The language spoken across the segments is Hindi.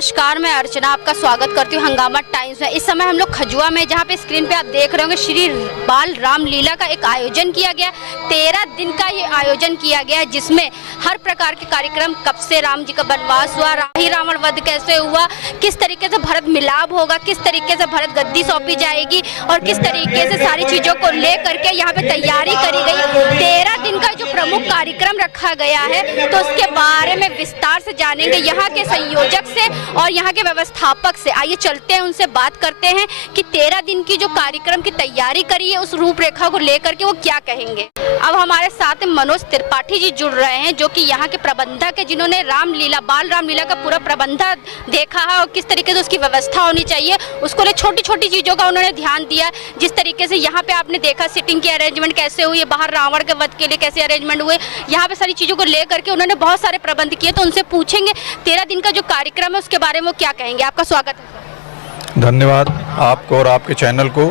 नमस्कार, मैं अर्चना आपका स्वागत करती हूँ हंगामा टाइम्स में। इस समय हम लोग खजुआ में, जहाँ पे स्क्रीन पे आप देख रहे होंगे, श्री बाल राम लीला का एक आयोजन किया गया। 13 दिन का ये आयोजन किया गया है, जिसमें हर प्रकार के कार्यक्रम, कब से राम जी का वनवास हुआ, रावण वध कैसे हुआ, किस तरीके से भरत मिलाप होगा, किस तरीके से भरत गद्दी सौंपी जाएगी और किस तरीके से सारी चीज़ों को ले करके यहाँ पे तैयारी करी गई। 13 दिन का जो प्रमुख कार्यक्रम रखा गया है, तो उसके बारे में विस्तार से जानेंगे यहाँ के संयोजक से और यहाँ के व्यवस्थापक से। आइए चलते हैं, उनसे बात करते हैं कि 13 दिन की जो कार्यक्रम की तैयारी करी है, उस रूपरेखा को लेकर के वो क्या कहेंगे। अब हमारे साथ मनोज त्रिपाठी जी जुड़ रहे हैं, जो कि यहाँ के प्रबंधक है, जिन्होंने रामलीला, बाल रामलीला का पूरा प्रबंधन देखा है और किस तरीके से उसकी व्यवस्था होनी चाहिए, उसको ले छोटी छोटी चीज़ों का उन्होंने ध्यान दिया। जिस तरीके से यहाँ पे आपने देखा सिटिंग की अरेंजमेंट कैसे हुई है, बाहर रावण के वध के लिए कैसे अरेंजमेंट हुए, यहाँ पे सारी चीज़ों को लेकर के उन्होंने बहुत सारे प्रबंध किए। तो उनसे पूछेंगे 13 दिन का जो कार्यक्रम है उसके बारे में वो क्या कहेंगे। आपका स्वागत है। धन्यवाद आपको और आपके चैनल को,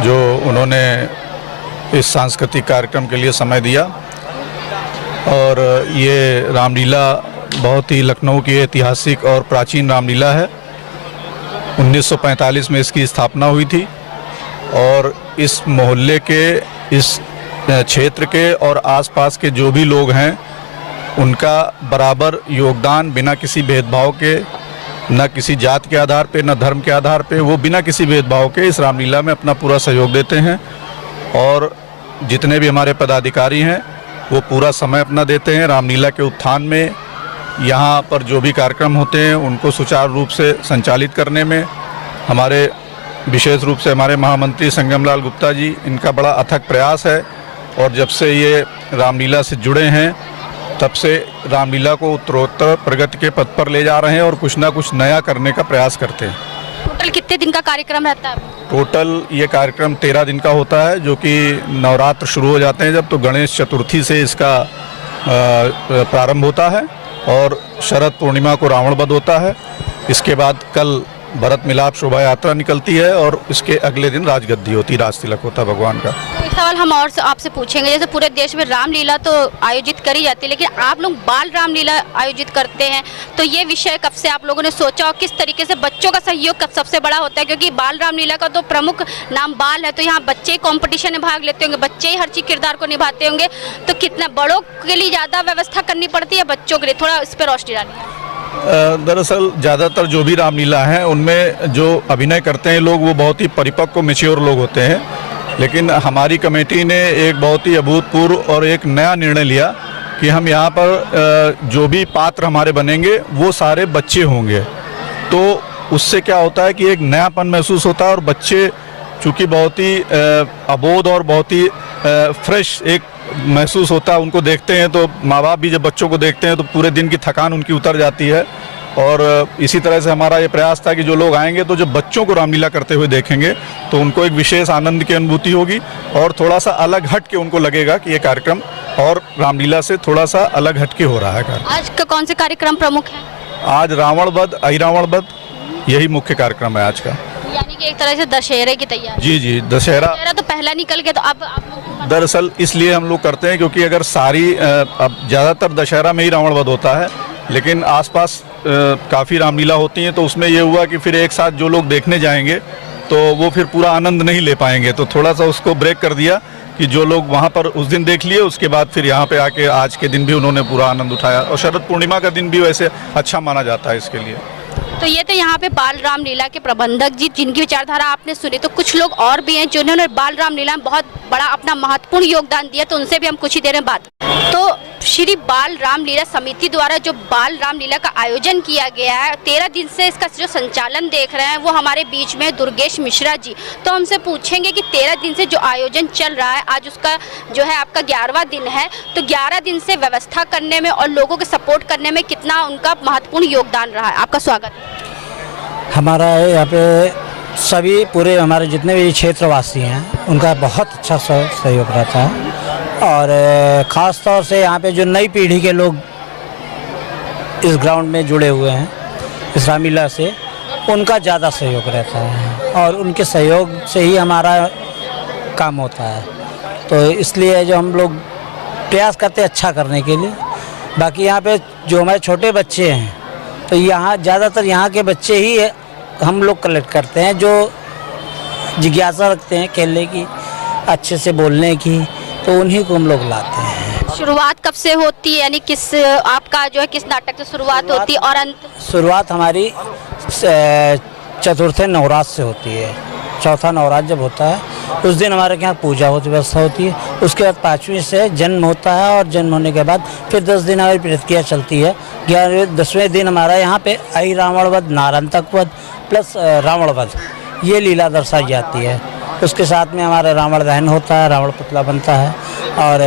जो उन्होंने इस सांस्कृतिक कार्यक्रम के लिए समय दिया। और ये रामलीला बहुत ही लखनऊ की ऐतिहासिक और प्राचीन रामलीला है। 1945 में इसकी स्थापना हुई थी और इस मोहल्ले के, इस क्षेत्र के और आसपास के जो भी लोग हैं, उनका बराबर योगदान बिना किसी भेदभाव के, न किसी जात के आधार पे, न धर्म के आधार पे, वो बिना किसी भेदभाव के इस रामलीला में अपना पूरा सहयोग देते हैं। और जितने भी हमारे पदाधिकारी हैं वो पूरा समय अपना देते हैं रामलीला के उत्थान में। यहाँ पर जो भी कार्यक्रम होते हैं उनको सुचारू रूप से संचालित करने में हमारे, विशेष रूप से हमारे महामंत्री संगमलाल गुप्ता जी, इनका बड़ा अथक प्रयास है। और जब से ये रामलीला से जुड़े हैं, तब से रामलीला को उत्तरोत्तर प्रगति के पथ पर ले जा रहे हैं और कुछ ना कुछ नया करने का प्रयास करते हैं। टोटल कितने दिन का कार्यक्रम रहता है? टोटल ये कार्यक्रम 13 दिन का होता है, जो कि नवरात्र शुरू हो जाते हैं जब, तो गणेश चतुर्थी से इसका प्रारंभ होता है और शरद पूर्णिमा को रावण वध होता है। इसके बाद कल भरत मिलाप शोभा यात्रा निकलती है और इसके अगले दिन राजगद्दी होती, राज तिलक होता है भगवान का। तो एक सवाल हम और आपसे पूछेंगे, जैसे पूरे देश में रामलीला तो आयोजित करी जाती है, लेकिन आप लोग बाल रामलीला आयोजित करते हैं, तो ये विषय कब से आप लोगों ने सोचा और किस तरीके से बच्चों का सहयोग कब सबसे बड़ा होता है? क्योंकि बाल रामलीला का तो प्रमुख नाम बाल है, तो यहाँ बच्चे कॉम्पिटिशन में भाग लेते होंगे, बच्चे ही हर चीज किरदार को निभाते होंगे, तो कितना बड़ों के लिए ज़्यादा व्यवस्था करनी पड़ती है, बच्चों के लिए? थोड़ा इस पर रोशनी डालिए। दरअसल ज़्यादातर जो भी रामलीला हैं उनमें जो अभिनय करते हैं लोग, वो बहुत ही परिपक्व, मैच्योर लोग होते हैं। लेकिन हमारी कमेटी ने एक बहुत ही अभूतपूर्व और एक नया निर्णय लिया कि हम यहाँ पर जो भी पात्र हमारे बनेंगे वो सारे बच्चे होंगे। तो उससे क्या होता है कि एक नयापन महसूस होता है और बच्चे चूँकि बहुत ही अबोध और बहुत ही फ्रेश एक महसूस होता है, उनको देखते हैं तो माँ बाप भी जब बच्चों को देखते हैं तो पूरे दिन की थकान उनकी उतर जाती है। और इसी तरह से हमारा ये प्रयास था कि जो लोग आएंगे तो जब बच्चों को रामलीला करते हुए देखेंगे तो उनको एक विशेष आनंद की अनुभूति होगी और थोड़ा सा अलग हट के उनको लगेगा कि ये कार्यक्रम और रामलीला से थोड़ा सा अलग हट के हो रहा है। आज का कौन से कार्यक्रम प्रमुख है? आज रावण वध, अहिरावण वध, यही मुख्य कार्यक्रम है आज का। यानी कि एक तरह से दशहरे की तैयारी। जी जी, दशहरा तो पहला निकल गया, तो अब आप लोग दरअसल इसलिए हम लोग करते हैं क्योंकि अगर सारी, अब ज़्यादातर दशहरा में ही रावण वध होता है, लेकिन आसपास काफ़ी रामलीला होती हैं, तो उसमें ये हुआ कि फिर एक साथ जो लोग देखने जाएंगे तो वो फिर पूरा आनंद नहीं ले पाएंगे, तो थोड़ा सा उसको ब्रेक कर दिया कि जो लोग वहाँ पर उस दिन देख लिए, उसके बाद फिर यहाँ पे आके आज के दिन भी उन्होंने पूरा आनंद उठाया। और शरद पूर्णिमा का दिन भी वैसे अच्छा माना जाता है इसके लिए। तो ये तो यहाँ पे बाल रामलीला के प्रबंधक जी, जिनकी विचारधारा आपने सुनी। तो कुछ लोग और भी हैं जिन्होंने बाल रामलीला में बहुत बड़ा अपना महत्वपूर्ण योगदान दिया, तो उनसे भी हम कुछ ही देर में बात। तो श्री बाल रामलीला समिति द्वारा जो बाल रामलीला का आयोजन किया गया है, 13 दिन से इसका जो संचालन देख रहे हैं वो हमारे बीच में दुर्गेश मिश्रा जी। तो हमसे पूछेंगे कि 13 दिन से जो आयोजन चल रहा है, आज उसका जो है आपका 11वां दिन है, तो 11 दिन से व्यवस्था करने में और लोगों के सपोर्ट करने में कितना उनका महत्वपूर्ण योगदान रहा है। आपका स्वागत है। हमारा यहाँ पे सभी पूरे हमारे जितने भी क्षेत्रवासी हैं उनका बहुत अच्छा सहयोग रहता है। और ख़ास तौर से यहाँ पे जो नई पीढ़ी के लोग इस ग्राउंड में जुड़े हुए हैं इस रामलीला से, उनका ज़्यादा सहयोग रहता है और उनके सहयोग से ही हमारा काम होता है। तो इसलिए जो हम लोग प्रयास करते हैं अच्छा करने के लिए। बाकी यहाँ पे जो हमारे छोटे बच्चे हैं तो यहाँ ज़्यादातर यहाँ के बच्चे ही हम लोग कलेक्ट करते हैं जो जिज्ञासा रखते हैं खेलने की, अच्छे से बोलने की, तो उन्हीं को हम लोग लाते हैं। शुरुआत कब से होती है, यानी किस आपका जो है किस नाटक से शुरुआत होती है और अंत? शुरुआत हमारी चतुर्थ नवरात्र से होती है। चौथा नवरात्र जब होता है उस दिन हमारे यहाँ पूजा होती व्यवस्था होती है। उसके बाद 5वीं से जन्म होता है और जन्म होने के बाद फिर 10 दिन हमारी प्रतिक्रिया चलती है। 11वें 10वें दिन हमारा यहाँ पे आई रावण वध, नारायणतक वध प्लस रावण वध ये लीला दर्शाई जाती है। उसके साथ में हमारा रावण दहन होता है, रावण पुतला बनता है और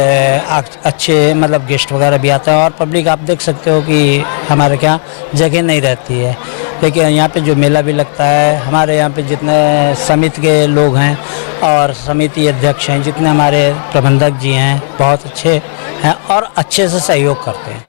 अच्छे मतलब गेस्ट वगैरह भी आते हैं और पब्लिक आप देख सकते हो कि हमारे यहाँ जगह नहीं रहती है। लेकिन यहाँ पे जो मेला भी लगता है, हमारे यहाँ पे जितने समिति के लोग हैं और समिति अध्यक्ष हैं, जितने हमारे प्रबंधक जी हैं बहुत अच्छे हैं और अच्छे से सहयोग करते हैं।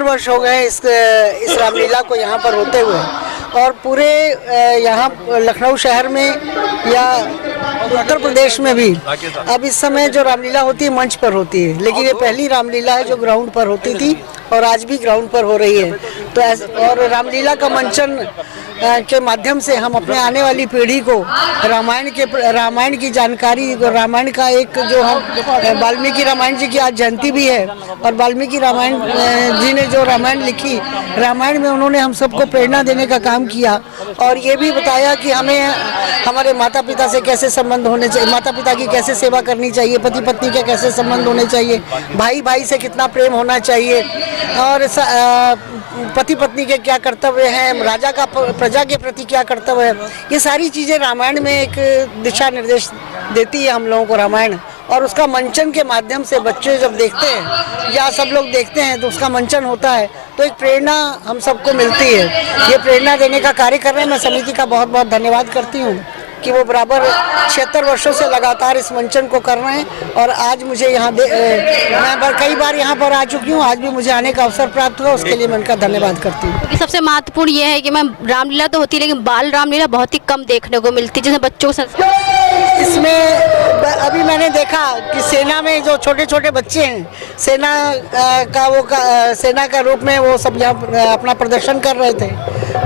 वर्ष हो गए इस रामलीला को यहाँ पर होते हुए और पूरे यहाँ लखनऊ शहर में या उत्तर प्रदेश में भी अब इस समय जो रामलीला होती है मंच पर होती है, लेकिन ये पहली रामलीला है जो ग्राउंड पर होती थी और आज भी ग्राउंड पर हो रही है। तो और रामलीला का मंचन के माध्यम से हम अपने आने वाली पीढ़ी को रामायण की जानकारी, रामायण का एक जो हम वाल्मीकि रामायण जी की आज जयंती भी है और वाल्मीकि रामायण जी ने जो रामायण लिखी, रामायण में उन्होंने हम सबको प्रेरणा देने का काम किया और ये भी बताया कि हमें हमारे माता पिता से कैसे संबंध होने चाहिए, माता पिता की कैसे सेवा करनी चाहिए, पति पत्नी के कैसे संबंध होने चाहिए, भाई भाई से कितना प्रेम होना चाहिए और पति पत्नी के क्या कर्तव्य हैं, राजा का प्रजा के प्रति क्या कर्तव्य है। ये सारी चीज़ें रामायण में एक दिशा निर्देश देती है हम लोगों को रामायण, और उसका मंचन के माध्यम से बच्चे जब देखते हैं या सब लोग देखते हैं तो उसका मंचन होता है तो एक प्रेरणा हम सबको मिलती है। ये प्रेरणा देने का कार्य कर रहे हैं। मैं समिति का बहुत बहुत धन्यवाद करती हूँ कि वो बराबर 76 वर्षों से लगातार इस मंचन को कर रहे हैं और आज मुझे यहाँ मैं कई बार यहाँ पर आ चुकी हूँ, आज भी मुझे आने का अवसर प्राप्त हुआ, उसके लिए मैं उनका धन्यवाद करती हूँ। क्योंकि सबसे महत्वपूर्ण ये है कि मैं रामलीला तो होती है लेकिन बाल रामलीला बहुत ही कम देखने को मिलती है, जैसे बच्चों को इसमें अभी मैंने देखा कि सेना में जो छोटे छोटे बच्चे हैं, सेना का रूप में वो सब यहाँ अपना प्रदर्शन कर रहे थे।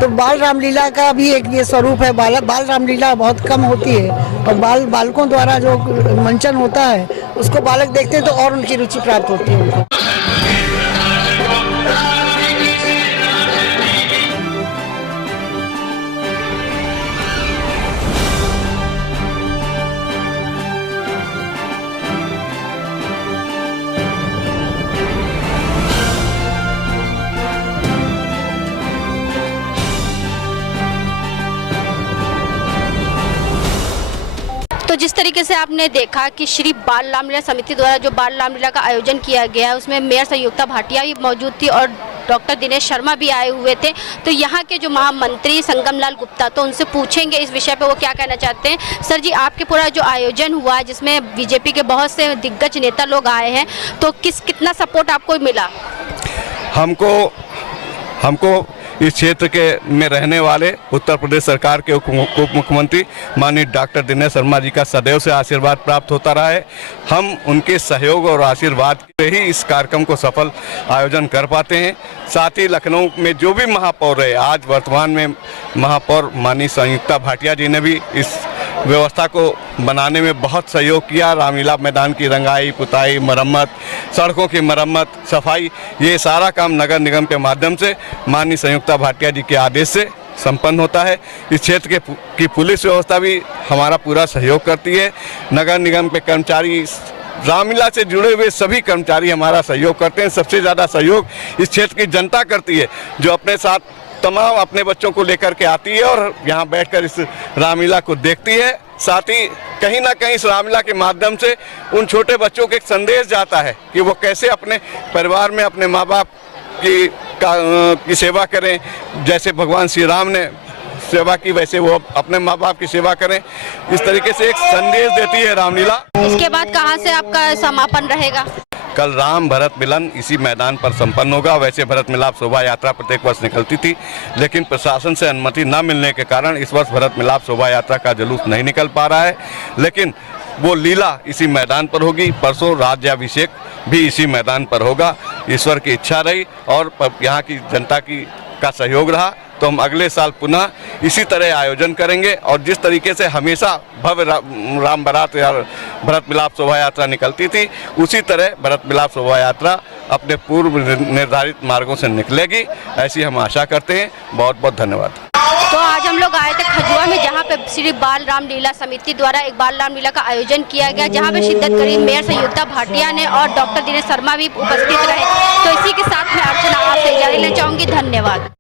तो बाल रामलीला का भी एक ये स्वरूप है। बाल रामलीला बहुत कम होती है और बालकों द्वारा जो मंचन होता है उसको बालक देखते हैं तो और उनकी रुचि प्राप्त होती है। जैसे आपने देखा कि श्री बाल रामलीला समिति द्वारा जो बाल रामलीला का आयोजन किया गया है उसमें मेयर संयुक्ता भाटिया भी मौजूद थी और डॉक्टर दिनेश शर्मा भी आए हुए थे। तो यहाँ के जो महामंत्री संगम लाल गुप्ता, तो उनसे पूछेंगे इस विषय पे वो क्या कहना चाहते हैं। सर जी, आपके पूरा जो आयोजन हुआ है जिसमें बीजेपी के बहुत से दिग्गज नेता लोग आए हैं, तो कितना सपोर्ट आपको मिला? हमको इस क्षेत्र के में रहने वाले उत्तर प्रदेश सरकार के उप मुख्यमंत्री माननीय डॉक्टर दिनेश शर्मा जी का सदैव से आशीर्वाद प्राप्त होता रहा है। हम उनके सहयोग और आशीर्वाद से ही इस कार्यक्रम को सफल आयोजन कर पाते हैं। साथ ही लखनऊ में जो भी महापौर रहे, आज वर्तमान में महापौर माननीय संयुक्ता भाटिया जी ने भी इस व्यवस्था को बनाने में बहुत सहयोग किया। रामलीला मैदान की रंगाई, पुताई, मरम्मत, सड़कों की मरम्मत, सफाई, ये सारा काम नगर निगम के माध्यम से माननीय संयुक्ता भाटिया जी के आदेश से संपन्न होता है। इस क्षेत्र की पुलिस व्यवस्था भी हमारा पूरा सहयोग करती है। नगर निगम के कर्मचारी, रामलीला से जुड़े हुए सभी कर्मचारी हमारा सहयोग करते हैं। सबसे ज़्यादा सहयोग इस क्षेत्र की जनता करती है, जो अपने साथ तमाम अपने बच्चों को लेकर के आती है और यहाँ बैठकर इस रामलीला को देखती है। साथ ही कहीं ना कहीं इस रामलीला के माध्यम से उन छोटे बच्चों को एक संदेश जाता है कि वो कैसे अपने परिवार में अपने माँ बाप की सेवा करें। जैसे भगवान श्री राम ने सेवा की, वैसे वो अपने माँ बाप की सेवा करें। इस तरीके से एक संदेश देती है रामलीला। इसके बाद कहाँ से आपका समापन रहेगा? कल राम भरत मिलन इसी मैदान पर संपन्न होगा। वैसे भरत मिलाप शोभा यात्रा प्रत्येक वर्ष निकलती थी, लेकिन प्रशासन से अनुमति न मिलने के कारण इस वर्ष भरत मिलाप शोभा यात्रा का जुलूस नहीं निकल पा रहा है, लेकिन वो लीला इसी मैदान पर होगी। परसों राज्याभिषेक भी इसी मैदान पर होगा। ईश्वर की इच्छा रही और यहाँ की जनता का सहयोग रहा तो हम अगले साल पुनः इसी तरह आयोजन करेंगे और जिस तरीके से हमेशा भव्य राम बारात या भरत मिलाप शोभा यात्रा निकलती थी, उसी तरह भरत मिलाप शोभा यात्रा अपने पूर्व निर्धारित मार्गों से निकलेगी, ऐसी हम आशा करते हैं। बहुत बहुत धन्यवाद। तो आज हम लोग आए थे खजुआ में, जहाँ पे श्री बाल रामलीला समिति द्वारा एक बाल रामलीला का आयोजन किया गया, जहाँ पे शिद्दत करी मेयर संयुक्ता भाटिया ने और डॉक्टर दिनेश शर्मा भी उपस्थित रहे। तो इसी के साथ मैं अर्चना आपसे इजाज़त लेना चाहूँगी। धन्यवाद।